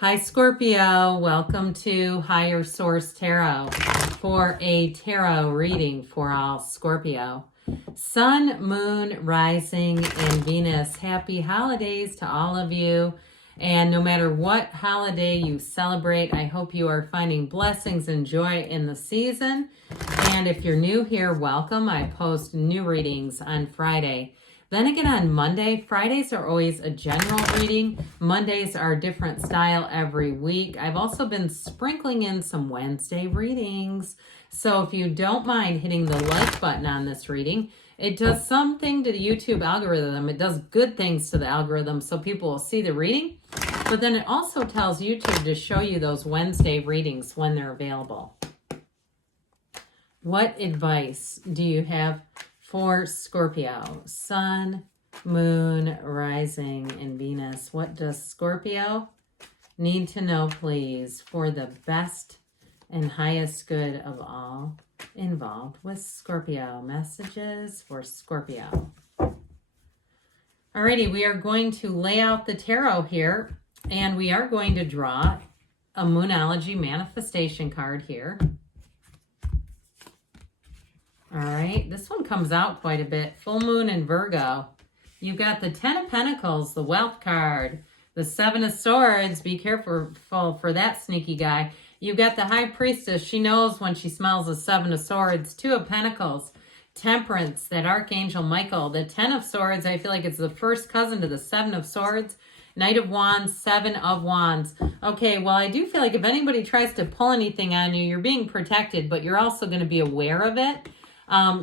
Hi, Scorpio. Welcome to Higher Source Tarot for a tarot reading for all Scorpio. Sun, Moon, Rising, and Venus. Happy holidays to all of you. And no matter what holiday you celebrate, I hope you are finding blessings and joy in the season. And if you're new here, welcome. I post new readings on Friday. Then again on Monday. Fridays are always a general reading. Mondays are a different style every week. I've also been sprinkling in some Wednesday readings. So if you don't mind hitting the like button on this reading, it does something to the YouTube algorithm. It does good things to the algorithm so people will see the reading. But then it also tells YouTube to show you those Wednesday readings when they're available. What advice do you have for Scorpio? Sun, Moon, Rising, and Venus. What does Scorpio need to know, please, for the best and highest good of all involved with Scorpio? Messages for Scorpio. Alrighty, we are going to lay out the tarot here, and we are going to draw a Moonology manifestation card here. All right, this one comes out quite a bit. Full moon in Virgo. You've got the 10 of Pentacles, the wealth card, the 7 of Swords. Be careful for that sneaky guy. You've got the High Priestess. She knows when she smells the 7 of Swords. 2 of Pentacles, Temperance, that Archangel Michael. The 10 of Swords, I feel like it's the first cousin to the 7 of Swords. Knight of Wands, 7 of Wands. Okay, well, I do feel like if anybody tries to pull anything on you, you're being protected, but you're also going to be aware of it.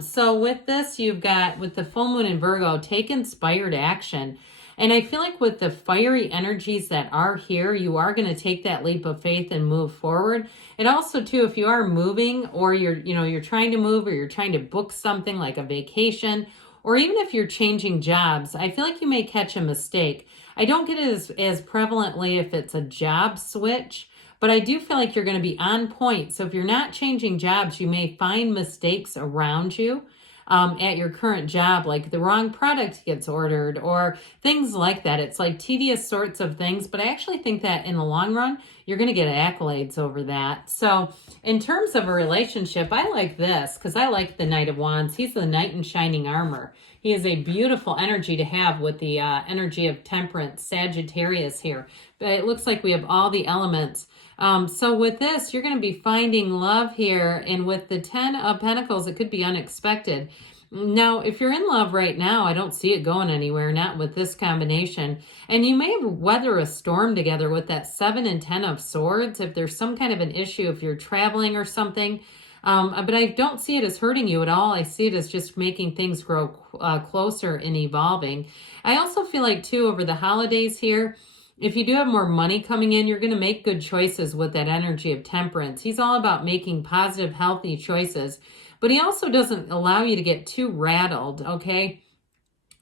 So with this, you've got, with the full moon in Virgo, take inspired action. And I feel like with the fiery energies that are here, you are going to take that leap of faith and move forward. And also too, if you are moving or you're trying to move or you're trying to book something like a vacation, or even if you're changing jobs, I feel like you may catch a mistake. I don't get it as prevalently if it's a job switch, but I do feel like you're going to be on point. So if you're not changing jobs, you may find mistakes around you at your current job, like the wrong product gets ordered or things like that. It's like tedious sorts of things, but I actually think that in the long run, you're going to get accolades over that. So in terms of a relationship, I like this because I like the Knight of Wands. He's the knight in shining armor. He is a beautiful energy to have with the energy of Temperance, Sagittarius here. But it looks like we have all the elements. So with this, you're going to be finding love here. And with the 10 of Pentacles, it could be unexpected. Now, if you're in love right now, I don't see it going anywhere, not with this combination. And you may weather a storm together with that 7 and 10 of Swords. If there's some kind of an issue, if you're traveling or something. But I don't see it as hurting you at all. I see it as just making things grow closer and evolving. I also feel like, too, over the holidays here, if you do have more money coming in, you're going to make good choices with that energy of Temperance. He's all about making positive, healthy choices, but he also doesn't allow you to get too rattled, okay?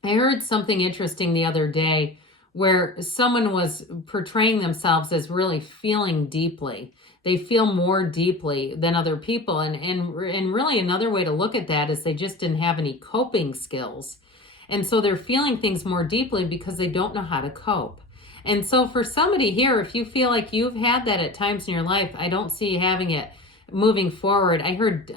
I heard something interesting the other day where someone was portraying themselves as really feeling deeply. They feel more deeply than other people, and really another way to look at that is they just didn't have any coping skills. And so they're feeling things more deeply because they don't know how to cope. And so for somebody here, if you feel like you've had that at times in your life, I don't see you having it moving forward. I heard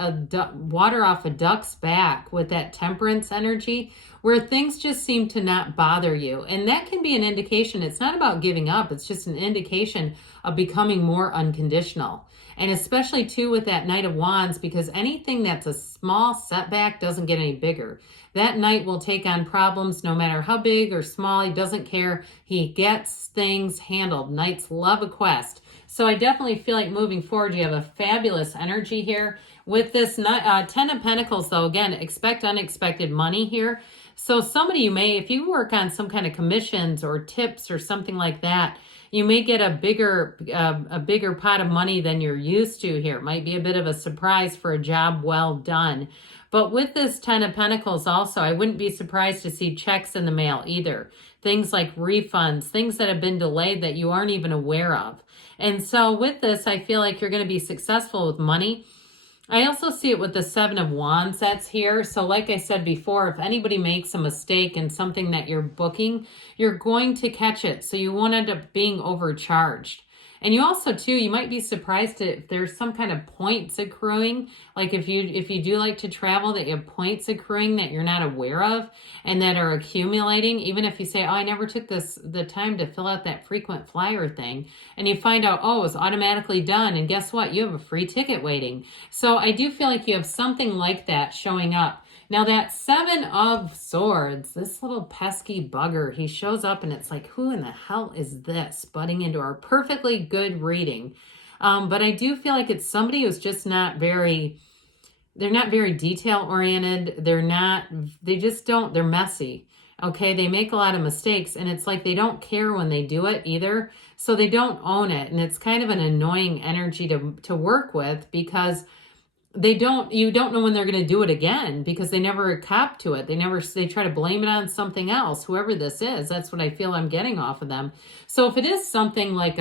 water off a duck's back with that Temperance energy where things just seem to not bother you. And that can be an indication. It's not about giving up. It's just an indication of becoming more unconditional. And especially too with that Knight of Wands, because anything that's a small setback doesn't get any bigger. That knight will take on problems no matter how big or small. He doesn't care. He gets things handled. Knights love a quest. So I definitely feel like moving forward, you have a fabulous energy here. With this 10 of Pentacles, though, again, expect unexpected money here. So somebody you may, if you work on some kind of commissions or tips or something like that, you may get a bigger pot of money than you're used to here. It might be a bit of a surprise for a job well done. But with this 10 of Pentacles also, I wouldn't be surprised to see checks in the mail either. Things like refunds, things that have been delayed that you aren't even aware of. And so with this, I feel like you're going to be successful with money. I also see it with the 7 of Wands that's here. So like I said before, if anybody makes a mistake in something that you're booking, you're going to catch it. So you won't end up being overcharged. And you also too, you might be surprised if there's some kind of points accruing. Like if you do like to travel, that you have points accruing that you're not aware of and that are accumulating. Even if you say, oh, I never took the time to fill out that frequent flyer thing, and you find out, oh, it was automatically done, and guess what? You have a free ticket waiting. So I do feel like you have something like that showing up. Now that 7 of Swords, this little pesky bugger, he shows up and it's like, who in the hell is this butting into our perfectly good reading? But I do feel like it's somebody who's just they're not very detail oriented. They're messy. Okay, they make a lot of mistakes and it's like they don't care when they do it either. So they don't own it. And it's kind of an annoying energy to work with, because you don't know when they're going to do it again, because they never cop to it. They try to blame it on something else, whoever this is. That's what I feel I'm getting off of them. So if it is something like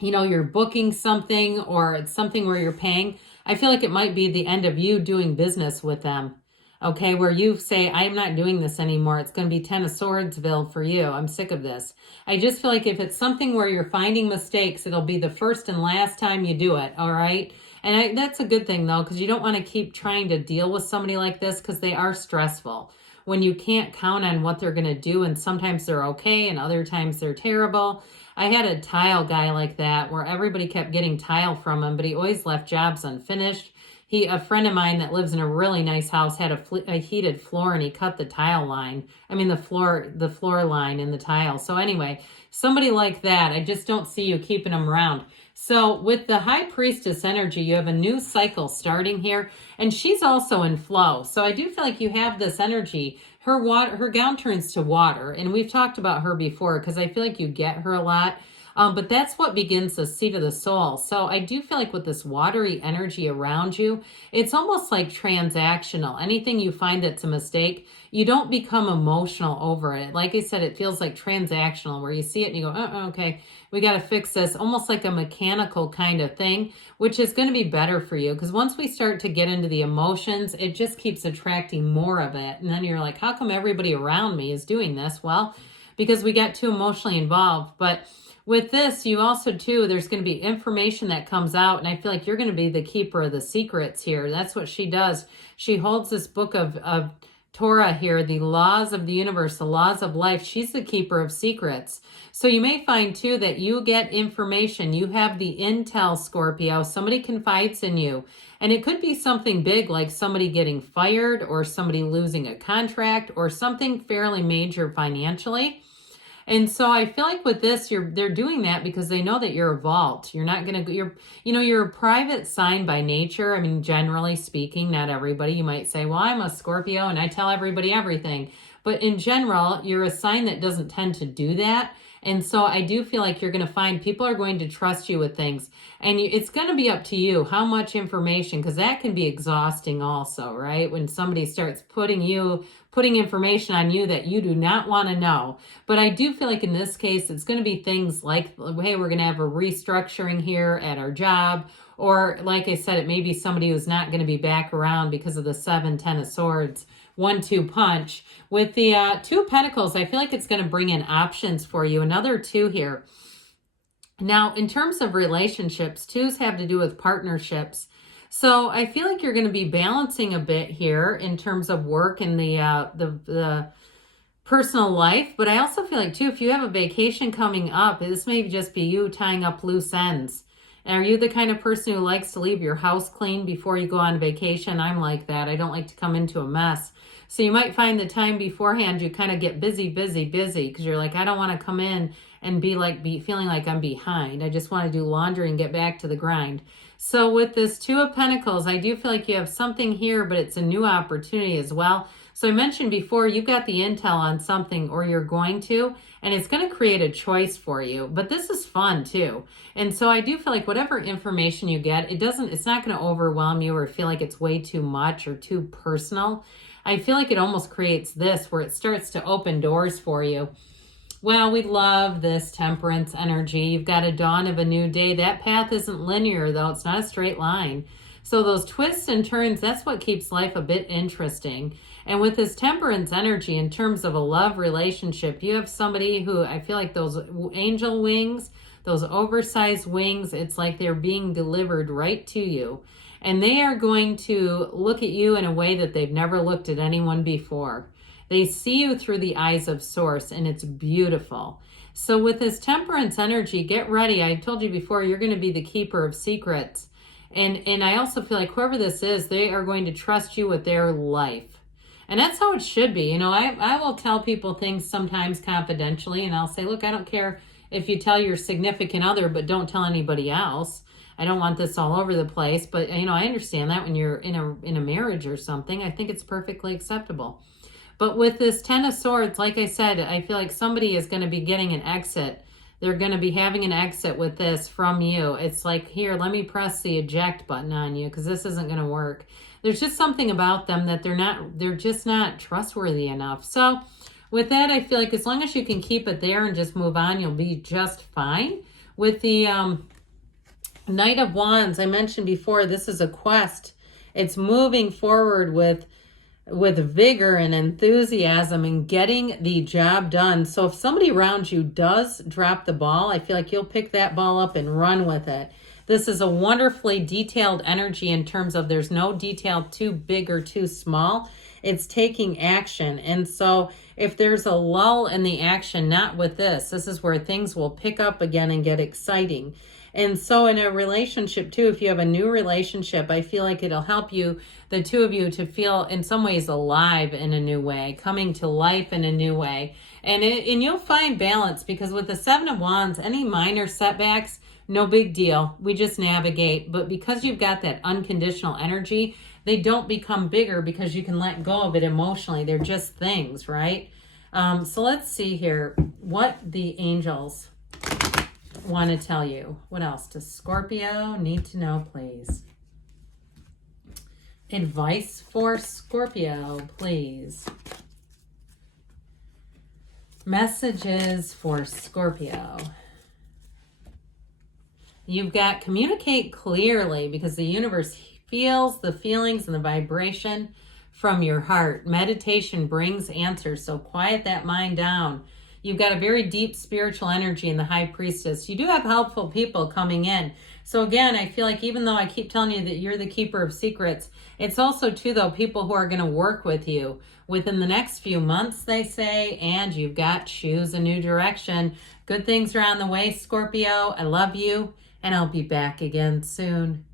you're booking something, or it's something where you're paying, I feel like it might be the end of you doing business with them. Okay, where you say, I'm not doing this anymore. It's going to be 10 of Swordsville for you. I'm sick of this. I just feel like if it's something where you're finding mistakes, it'll be the first and last time you do it, all right? And that's a good thing, though, because you don't want to keep trying to deal with somebody like this, because they are stressful. When you can't count on what they're going to do, and sometimes they're okay and other times they're terrible. I had a tile guy like that where everybody kept getting tile from him, but he always left jobs unfinished. A friend of mine that lives in a really nice house had a heated floor, and he cut the tile line. I mean, the floor line in the tile. So anyway, somebody like that, I just don't see you keeping them around. So with the High Priestess energy, you have a new cycle starting here, and she's also in flow. So I do feel like you have this energy. Her gown turns to water, and we've talked about her before because I feel like you get her a lot. But that's what begins the seat of the soul. So I do feel like with this watery energy around you, it's almost like transactional. Anything you find that's a mistake, you don't become emotional over it. Like I said, it feels like transactional, where you see it and you go, okay, we got to fix this. Almost like a mechanical kind of thing, which is going to be better for you. Because once we start to get into the emotions, it just keeps attracting more of it. And then you're like, how come everybody around me is doing this? Well, because we got too emotionally involved. But with this, you also, too, there's going to be information that comes out, and I feel like you're going to be the keeper of the secrets here. That's what she does. She holds this book of Torah here, the laws of the universe, the laws of life. She's the keeper of secrets. So you may find, too, that you get information. You have the intel, Scorpio. Somebody confides in you. And it could be something big, like somebody getting fired, or somebody losing a contract, or something fairly major financially. And so I feel like with this, they're doing that because they know that you're a vault. You're not going to, you're a private sign by nature. I mean, generally speaking, not everybody. You might say, well, I'm a Scorpio and I tell everybody everything. But in general, you're a sign that doesn't tend to do that. And so I do feel like you're going to find people are going to trust you with things. And it's going to be up to you how much information, because that can be exhausting also, right? When somebody starts putting information on you that you do not want to know. But I do feel like in this case, it's going to be things like, hey, we're going to have a restructuring here at our job. Or like I said, it may be somebody who's not going to be back around because of the 7, 10 of Swords. 1-2 punch. With the 2 of Pentacles, I feel like it's going to bring in options for you. Another 2 here. Now, in terms of relationships, 2s have to do with partnerships. So I feel like you're going to be balancing a bit here in terms of work and the personal life. But I also feel like, too, if you have a vacation coming up, this may just be you tying up loose ends. Are you the kind of person who likes to leave your house clean before you go on vacation? I'm like that. I don't like to come into a mess. So you might find the time beforehand you kind of get busy because you're like, I don't want to come in and be feeling like I'm behind. I just want to do laundry and get back to the grind. So with this 2 of Pentacles, I do feel like you have something here, but it's a new opportunity as well. So I mentioned before, you've got the intel on something, or you're going to, and it's going to create a choice for you. But this is fun too. And so I do feel like whatever information you get, it's not going to overwhelm you or feel like it's way too much or too personal. I feel like it almost creates this where it starts to open doors for you. Well, we love this Temperance energy. You've got a dawn of a new day. That path isn't linear, though. It's not a straight line. So those twists and turns, that's what keeps life a bit interesting. And with this Temperance energy, in terms of a love relationship, you have somebody who, I feel like those angel wings, those oversized wings. It's like they're being delivered right to you. And they are going to look at you in a way that they've never looked at anyone before. They see you through the eyes of Source, and it's beautiful. So with this temperance energy, get ready. I told you before, you're going to be the keeper of secrets. And I also feel like whoever this is, they are going to trust you with their life. And that's how it should be. You know, I will tell people things sometimes confidentially, and I'll say, look, I don't care if you tell your significant other, but don't tell anybody else. I don't want this all over the place. But, you know, I understand that when you're in a marriage or something, I think it's perfectly acceptable. But with this Ten of Swords, like I said, I feel like somebody is going to be getting an exit. They're going to be having an exit with this from you. It's like, here, let me press the eject button on you because this isn't going to work. There's just something about them that they're just not trustworthy enough. So with that, I feel like as long as you can keep it there and just move on, you'll be just fine. With the Knight of Wands, I mentioned before, this is a quest. It's moving forward with vigor and enthusiasm and getting the job done. So if somebody around you does drop the ball, I feel like you'll pick that ball up and run with it. This is a wonderfully detailed energy in terms of there's no detail too big or too small. It's taking action. And so if there's a lull in the action, not with this is where things will pick up again and get exciting. And so in a relationship too, if you have a new relationship, I feel like it'll help you, the two of you, to feel in some ways alive in a new way, coming to life in a new way. And you'll find balance, because with the Seven of Wands, any minor setbacks, no big deal. We just navigate. But because you've got that unconditional energy, they don't become bigger because you can let go of it emotionally. They're just things, right? So let's see here what the angels want to tell you. What else does Scorpio need to know, please? Advice for Scorpio, please. Messages for Scorpio. You've got communicate clearly, because the universe feels the feelings and the vibration from your heart. Meditation brings answers, so quiet that mind down. You've got a very deep spiritual energy in the High Priestess. You do have helpful people coming in. So again, I feel like even though I keep telling you that you're the keeper of secrets, it's also too, though, people who are going to work with you within the next few months, they say, and you've got choose a new direction. Good things are on the way, Scorpio. I love you, and I'll be back again soon.